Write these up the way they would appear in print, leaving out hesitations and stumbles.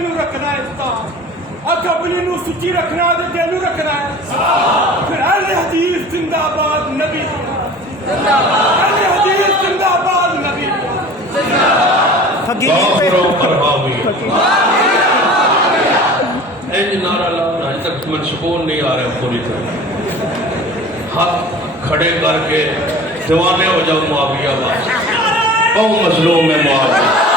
तेनू रखना है उस्ताद अकबली नू सुची रखना ते तेनू रखना है फिर अहले हदीस जिंदाबाद नबी अहले हदीस जिंदाबाद नबी नारा लाना अभी तक मंशकून नहीं आ रहा पूरी तरह हाथ खड़े करके दीवाने हो जाओ मुआविया बहु मजलूम है मुआविया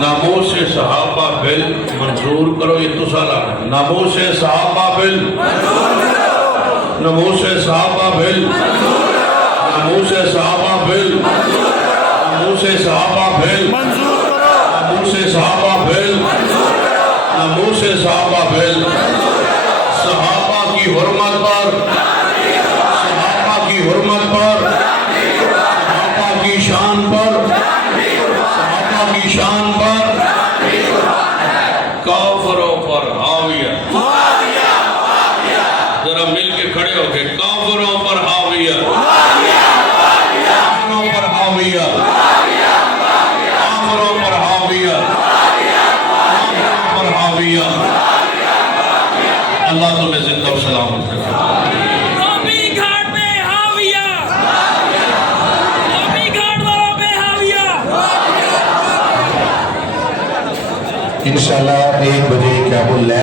नामोश सहाबा बिल मंजूर करो ये तुसा लाना नामोश सहाबा बिल नमोश सहाबा बिल नमोश सहाबा बिल नमोश सहाबा बिल नमोश सहाबा बिल नमोश सहाबा बिल सहाबा की हुर्मत पर सहाबा की हुर्मत पर सहाबा की शान पर सहाबा की शान पर काफरों पर हाविया जरा मिल के खड़े हो गए काफरों पर हाविया काफरों पर हाविया काफरों पर हाविया काफरों पर हाविया अल्लाह तुम्हें जिंदा और सलामत रखे इंशाल्लाह 1 बजे क्या बोल